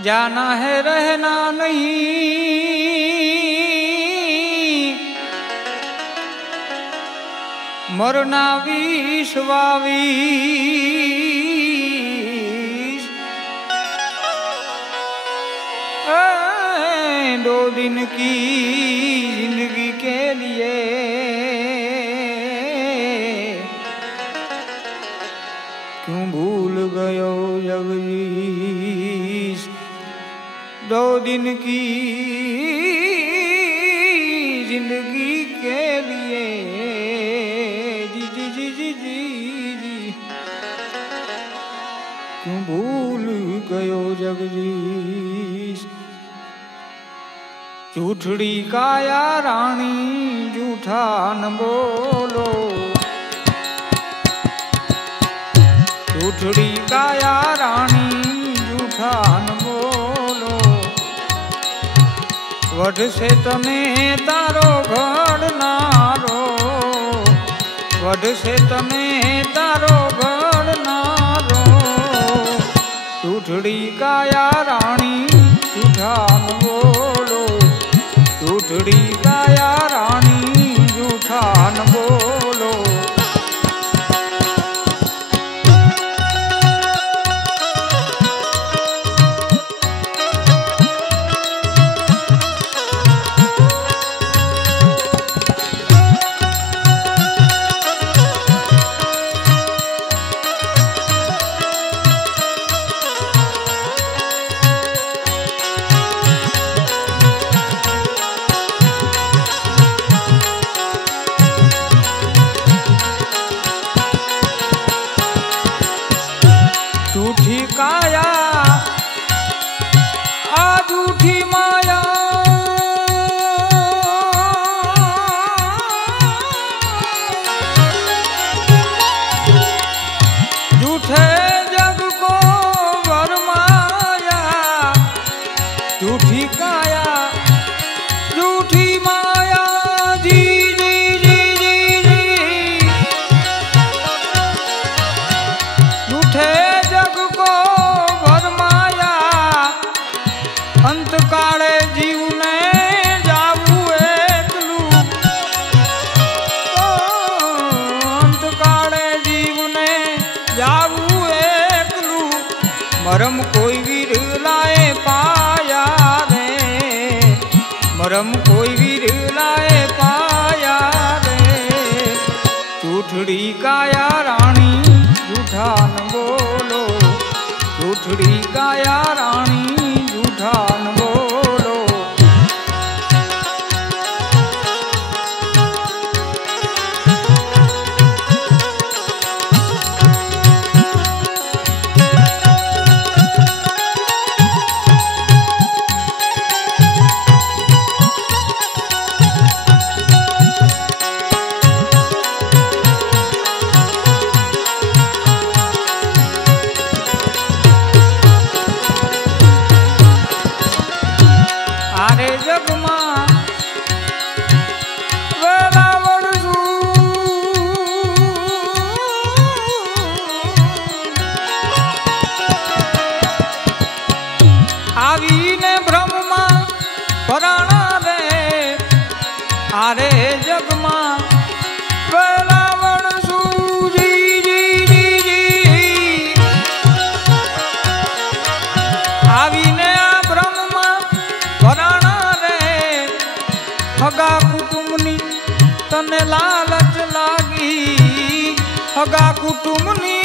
जाना है रहना नहीं, मरना 20-22। 2 दिन की जिंदगी के लिए क्यों भूल गयो जगदीश। 2 दिन की जिंदगी के लिए जी जी जी जी जी जी क्यों भूल गयो जगदीश। झूठड़ी काया रानी झूठा न बोलो, झूठड़ी काया रानी झूठा न बोलो। वध से तने तारो घड़नारो, वध से तने तारो घड़नारो। झूठड़ी काया रानी झूठा न बोलो, झूठड़ी काया रानी झूठा न बोलो। झूठी काया आ झूठी माया, झूठे जग को भरमाया। झूठी काया झूठी माया जी जी जी जी जी। झूठे अंत काले जीव ने जावू एकलू, अंत काले जीव ने जावू एकलू। मरम कोई वीर लाए पाया रे, मरम कोई वीर लाए पाया रे। झूठड़ी काया रानी झूठा न बोलो, झूठड़ी काया रानी झूठा न बोलो। आरे जगमा वेरावण सू आवीने ब्रह्मा पराणा रे। आरे जगमा वेरावण सू जी जी जी जी। आवीने ब्रह्मा पराणा रे। हगा कुटुंबनी तने लालच लागी, हगा कुटुंबनी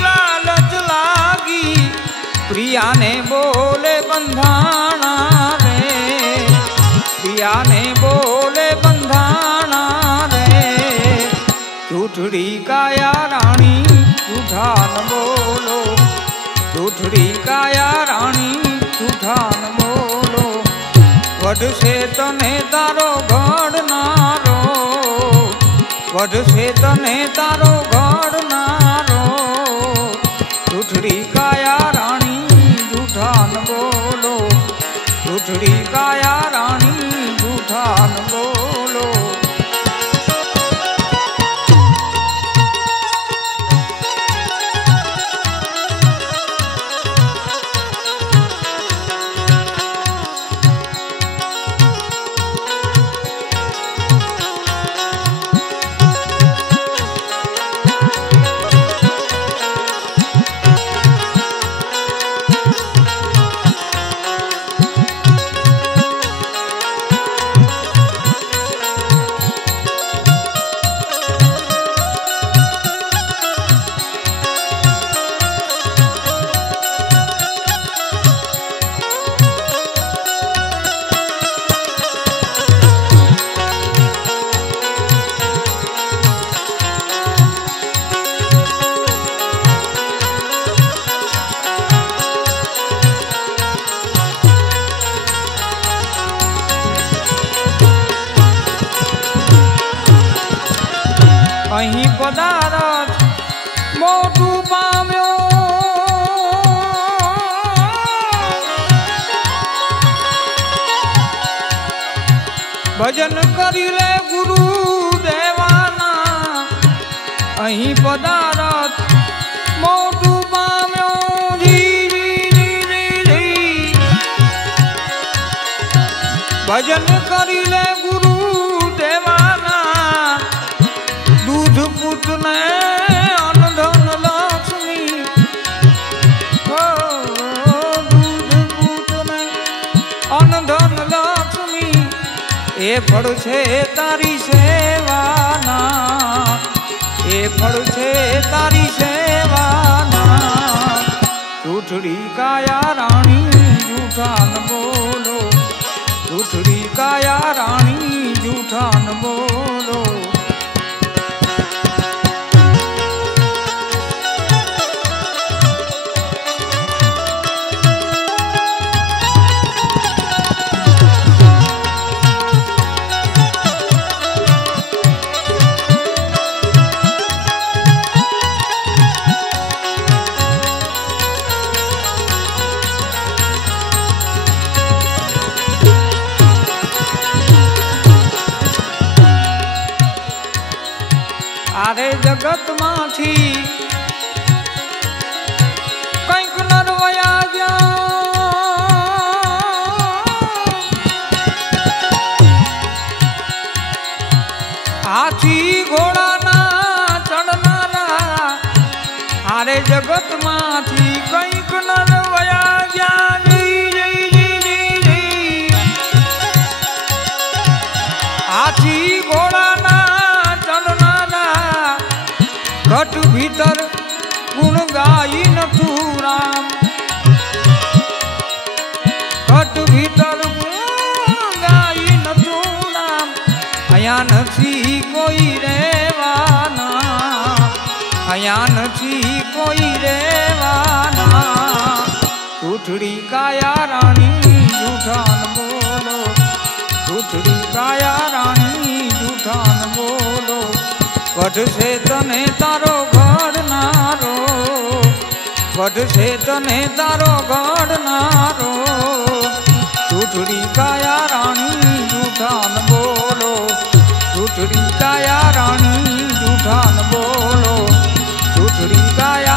लालच लागी। प्रिया ने बोले बंधाना रे, प्रिया ने बोले बंधाना रे। झूठड़ी काया रानी झूठा न बोलो, झूठड़ी काया रानी झूठा न बोलो। वध से तने तारो घड़नारो, वध से तने तारो घड़नारो। झूठड़ी काया रानी झूठा न बोलो, झूठड़ी काया रानी झूठा न बोलो। પદારથ મોટું પામ્યો ભજન કરી લે ગુરુ દેવાના અહીં પદારથ મોટું પામ્યો ભજન કરી લે ગુરુ દેવાના દૂધ પૂતને અનધન લક્ષ્મી દૂધ પૂતને અનધન લક્ષ્મી એ ફળ છે તારી સેવાના એ ફળ છે તારી સેવાના ચૂંટડી કાયા રાણી જૂઠા ન બોલો ચૂંટડી કાયા રાણી જૂઠા ન બોલો આરે જગત માંથી કંઈક નરવયા ગયા હાથી ઘોડાના ચડનારા આરે જગત માંથી કંઈક નરવયા ગયા હાથી ઘોડાના ઘટ ભીતર ગુણ ગાઈ નથું રામ ઘટ ભીતર ગુણ ગાઈ નથું રામ અહીંયા નથી કોઈ રેવાના અહીંયા નથી કોઈ રેવાના ચૂંટડી કાયા રાણી જૂઠા ન બોલો ચૂંટડી કાયા રાણી જૂઠા ન બોલો વઢશે તને તારો ઘડનારો વઢશે તને તારો ઘડનારો ચૂંટડી કાયા રાણી જૂઠા ન બોલો ચૂંટડી કાયા રાણી જૂઠા ન બોલો ચૂંટડી કાયા